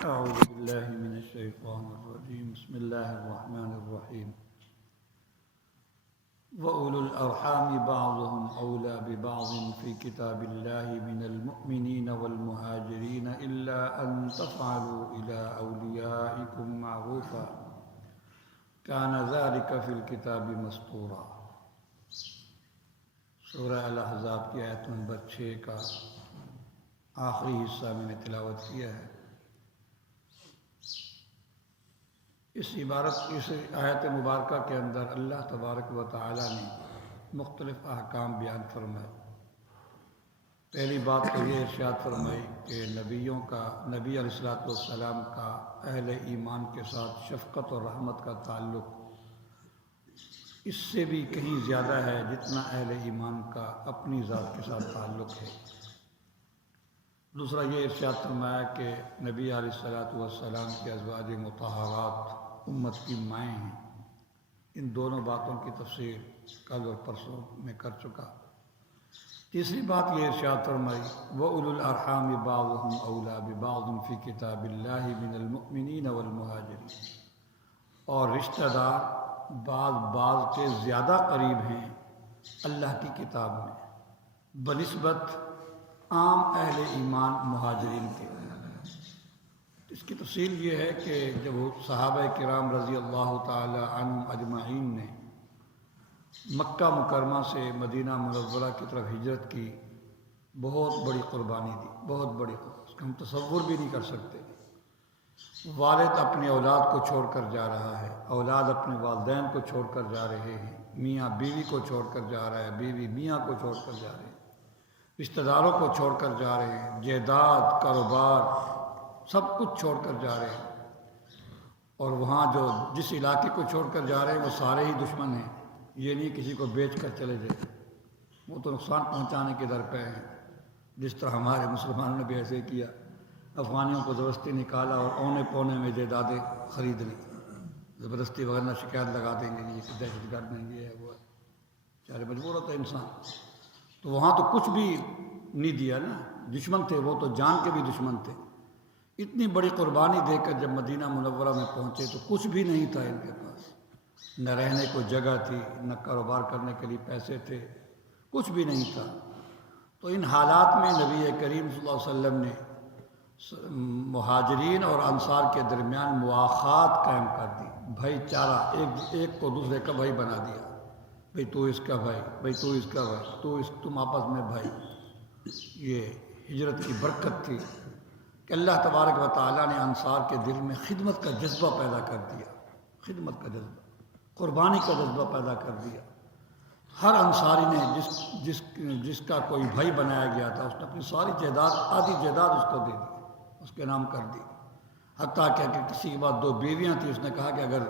أعوذ بالله من الشيطان الرجيم بسم الله الرحمن الرحيم وأولو الأرحام بعضهم أولى ببعض في كتاب الله من المؤمنين والمهاجرين إلا أن تفعلوا إلى أوليائكم معروفا كان ذلك في الكتاب مسطورا۔ سورہ الاحزاب کی آیت نمبر 6 کا آخری حصہ میں نے تلاوت کیا ہے۔ اس آیت مبارکہ کے اندر اللہ تبارک و تعالی نے مختلف احکام بیان فرمائے۔ پہلی بات تو یہ ارشاد فرمائی کہ نبی علیہ السلام کا اہل ایمان کے ساتھ شفقت اور رحمت کا تعلق اس سے بھی کہیں زیادہ ہے جتنا اہل ایمان کا اپنی ذات کے ساتھ تعلق ہے۔ دوسرا یہ ارشاد فرمایا کہ نبی علیہ السلام کے ازواج مطہرات امت کی مائیں ہیں۔ ان دونوں باتوں کی تفسیر کل اور پرسوں میں کر چکا۔ تیسری بات یہ ارشاد فرمائی وَأُولُو الْأَرْحَامِ بَعْضُهُمْ أَوْلَى بِبَعْضٍ فِي كِتَابِ اللَّهِ مِنَ الْمُؤْمِنِينَ وَالْمُهَاجِرِينَ، اور رشتہ دار بعض کے زیادہ قریب ہیں اللہ کی کتاب میں بنسبت عام اہل ایمان مہاجرین کے۔ اس کی تفصیل یہ ہے کہ جب صحابہ کرام رضی اللہ تعالی عنہم اجمعین نے مکہ مکرمہ سے مدینہ منورہ کی طرف ہجرت کی، بہت بڑی قربانی دی، بہت بڑی، اس کا ہم تصور بھی نہیں کر سکتے۔ والد اپنے اولاد کو چھوڑ کر جا رہا ہے، اولاد اپنے والدین کو چھوڑ کر جا رہے ہیں، میاں بیوی کو چھوڑ کر جا رہا ہے، بیوی میاں کو چھوڑ کر جا رہے ہیں، رشتہ داروں کو چھوڑ کر جا رہے ہیں، جائیداد کاروبار سب کچھ چھوڑ کر جا رہے ہیں، اور وہاں جس علاقے کو چھوڑ کر جا رہے ہیں وہ سارے ہی دشمن ہیں۔ یہ نہیں کسی کو بیچ کر چلے جائیں، وہ تو نقصان پہنچانے کے در پہ ہیں، جس طرح ہمارے مسلمانوں نے بھی ایسے کیا، افغانیوں کو زبردستی نکالا اور اونے پونے میں جائیدادیں خرید لی، زبردستی وغیرہ شکایت لگا دیں گے یہ دہشت گرد نہیں، یہ ہے وہ ہے، چارے مجبور ہوتا ہے انسان۔ تو وہاں تو کچھ بھی نہیں دیا نا، دشمن تھے وہ، تو جان کے بھی دشمن تھے۔ اتنی بڑی قربانی دے کر جب مدینہ منورہ میں پہنچے تو کچھ بھی نہیں تھا ان کے پاس، نہ رہنے کو جگہ تھی، نہ کاروبار کرنے کے لیے پیسے تھے، کچھ بھی نہیں تھا۔ تو ان حالات میں نبی کریم صلی اللہ علیہ وسلم نے مہاجرین اور انصار کے درمیان مواخات قائم کر دی، بھائی چارہ، ایک کو دوسرے کا بھائی بنا دیا، بھائی تو اس کا بھائی، بھائی تو اس کا بھائی، تم آپس میں بھائی۔ یہ ہجرت کی برکت تھی کہ اللہ تبارک و تعالیٰ نے انصار کے دل میں خدمت کا جذبہ پیدا کر دیا، خدمت کا جذبہ، قربانی کا جذبہ پیدا کر دیا۔ ہر انصاری نے جس کا کوئی بھائی بنایا گیا تھا اس نے اپنی ساری جائیداد، آدھی جائیداد اس کو دے دی، اس کے نام کر دی۔ حتیٰ کہ کسی کے بعد 2 بیویاں تھیں، اس نے کہا کہ اگر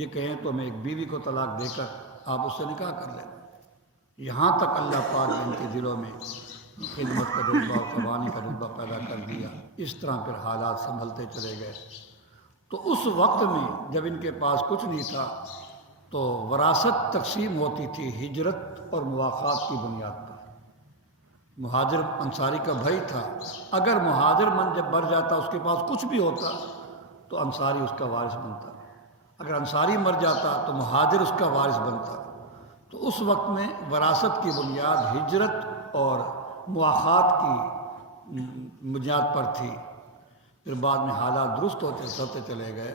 یہ کہیں تو میں ایک بیوی کو طلاق دے کر آپ اس سے نکاح کر لیں۔ یہاں تک اللہ پاک نے ان کے دلوں میں خدمت کا جذبہ اور قربانی کا جذبہ پیدا کر دیا۔ اس طرح پھر حالات سنبھلتے چلے گئے۔ تو اس وقت میں جب ان کے پاس کچھ نہیں تھا تو وراثت تقسیم ہوتی تھی ہجرت اور مواخات کی بنیاد پر۔ مہاجر انصاری کا بھائی تھا، اگر مہاجر جب مر جاتا اس کے پاس کچھ بھی ہوتا تو انصاری اس کا وارث بنتا، اگر انصاری مر جاتا تو مہاجر اس کا وارث بنتا۔ تو اس وقت میں وراثت کی بنیاد ہجرت اور مواخات کی بنیاد پر تھی۔ پھر بعد میں حالات درست ہوتے چلے گئے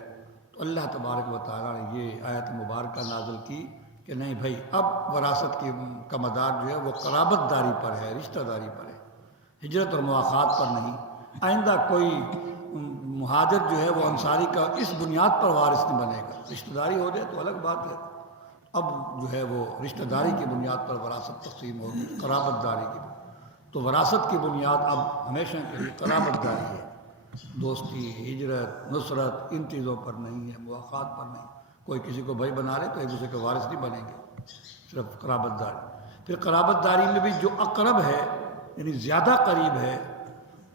تو اللہ تبارک و تعالیٰ نے یہ آیت مبارکہ نازل کی کہ نہیں بھائی، اب وراثت کا مدار جو ہے وہ قرابت داری پر ہے، رشتہ داری پر ہے، ہجرت اور مواخات پر نہیں۔ آئندہ کوئی مہاجر جو ہے وہ انصاری کا اس بنیاد پر وارث نہیں بنے گا، رشتہ داری ہو جائے تو الگ بات ہے، اب جو ہے وہ رشتہ داری کی بنیاد پر وراثت تقسیم ہوگی، قرابت داری کی۔ تو وراثت کی بنیاد اب ہمیشہ کے لیے قرابت داری ہے، دوستی، ہجرت، نصرت ان چیزوں پر نہیں ہے، مواخات پر نہیں۔ کوئی کسی کو بھائی بنا لے تو ایک دوسرے کے وارث نہیں بنیں گے، صرف قرابت داری۔ پھر قرابت داری میں بھی جو اقرب ہے یعنی زیادہ قریب ہے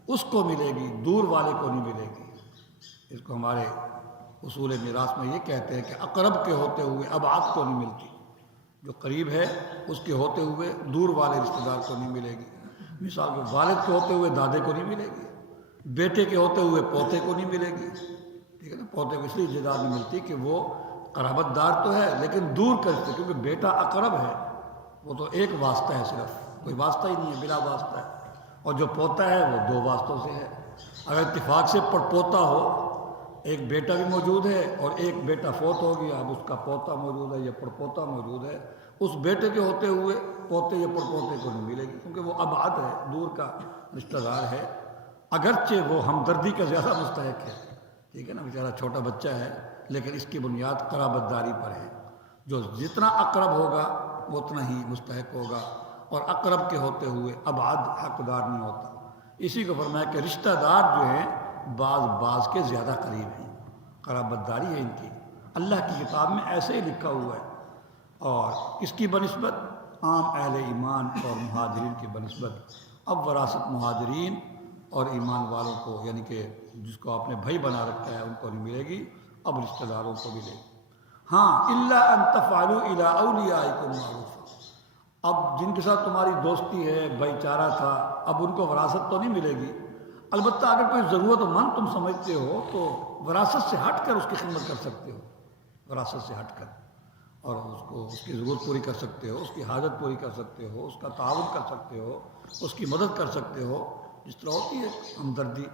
اس کو ملے گی، دور والے کو نہیں ملے گی۔ اس کو ہمارے اصول میراث میں یہ کہتے ہیں کہ اقرب کے ہوتے ہوئے ابعاد کو نہیں ملتی، جو قریب ہے اس کے ہوتے ہوئے دور والے رشتہ دار کو نہیں ملے گی۔ مثال کے والد کے ہوتے ہوئے دادے کو نہیں ملے گی، بیٹے کے ہوتے ہوئے پوتے کو نہیں ملے گی، ٹھیک ہے نا. پوتے کو اس لیے جائیداد نہیں ملتی کہ وہ قرابت دار تو ہے لیکن دور کر کے، کیونکہ بیٹا اقرب ہے، وہ تو ایک واسطہ ہے، صرف کوئی واسطہ ہی نہیں ہے، بلا واسطہ ہے. اور جو پوتا ہے وہ دو واسطوں سے ہے. اگر اتفاق سے پوتا ہو، ایک بیٹا بھی موجود ہے اور ایک بیٹا فوت ہو گیا، اب اس کا پوتا موجود ہے یا پوتا موجود ہے، اس بیٹے کے ہوتے ہوئے پوتے یا پوتے کو نہیں ملے گی، کیونکہ وہ ابعد ہے، دور کا رشتہ دار ہے، اگرچہ وہ ہمدردی کا زیادہ مستحق ہے. ٹھیک ہے نا، بیچارہ چھوٹا بچہ ہے لیکن اس کی بنیاد قرابت داری پر ہے. جو جتنا اقرب ہوگا وہ اتنا ہی مستحق ہوگا، اور اقرب کے ہوتے ہوئے ابعد حقدار نہیں ہوتا. اسی کو فرمایا کہ رشتہ دار جو ہیں بعض کے زیادہ قریب ہیں، قرابت داری ہے ان کی. اللہ کی کتاب میں ایسے ہی لکھا ہوا ہے. اور اس کی بنسبت عام اہل ایمان اور مہاجرین کی بنسبت اب وراثت مہاجرین اور ایمان والوں کو، یعنی کہ جس کو آپ نے بھائی بنا رکھا ہے، ان کو نہیں ملے گی، اب رشتہ داروں کو ملے گی. ہاں الا ان تفعلوا الى اولیائکم معروفا، اب جن کے ساتھ تمہاری دوستی ہے، بھائی چارہ تھا، اب ان کو وراثت تو نہیں ملے گی. البتہ اگر کوئی ضرورت مند تم سمجھتے ہو تو وراثت سے ہٹ کر اس کی خدمت کر سکتے ہو، وراثت سے ہٹ کر، اور اس کی ضرورت پوری کر سکتے ہو، اس کی حاجت پوری کر سکتے ہو، اس کا تعاون کر سکتے ہو، اس کی مدد کر سکتے ہو، جس طرح ہوتی ہے ہمدردی،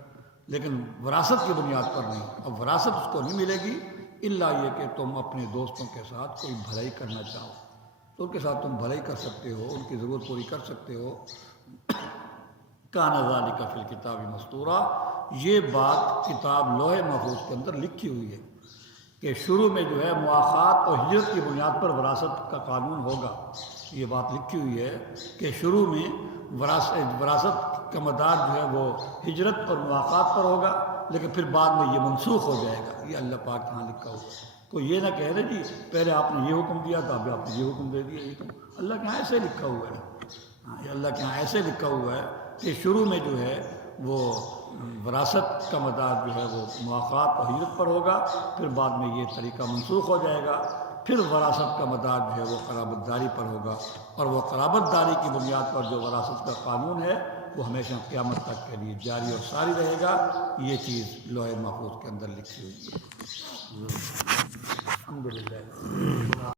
لیکن وراثت کی بنیاد پر نہیں. اب وراثت اس کو نہیں ملے گی الا یہ کہ تم اپنے دوستوں کے ساتھ کوئی بھلائی کرنا چاہو تو ان کے ساتھ تم بھلائی کر سکتے ہو، ان کی ضرورت پوری کر سکتے ہو. کان ذالک فی الکتاب مستورا، یہ بات کتاب لوح محفوظ کے اندر لکھی ہوئی ہے کہ شروع میں جو ہے مواخات اور ہجرت کی بنیاد پر وراثت کا قانون ہوگا. یہ بات لکھی ہوئی ہے کہ شروع میں وراثت کا مدار جو ہے وہ ہجرت اور مواخات پر ہوگا، لیکن پھر بعد میں یہ منسوخ ہو جائے گا. یہ اللہ پاک کہاں لکھا ہوا ہے. کوئی یہ نہ کہہ رہے جی پہلے آپ نے یہ حکم دیا تھا، ابھی آپ نے یہ حکم دے دیا. یہ تو اللہ کے یہاں ایسے لکھا ہوا ہے. ہاں، یہ اللہ کے یہاں ایسے لکھا ہوا ہے کہ شروع میں جو ہے وہ وراثت کا مدار جو ہے وہ مواخات اور ہجرت پر ہوگا، پھر بعد میں یہ طریقہ منسوخ ہو جائے گا، پھر وراثت کا مدار جو ہے وہ قرابت داری پر ہوگا، اور وہ قرابت داری کی بنیاد پر جو وراثت کا قانون ہے وہ ہمیشہ قیامت تک کے لیے جاری اور ساری رہے گا. یہ چیز لوح محفوظ کے اندر لکھی ہوئی ہے. الحمدللہ.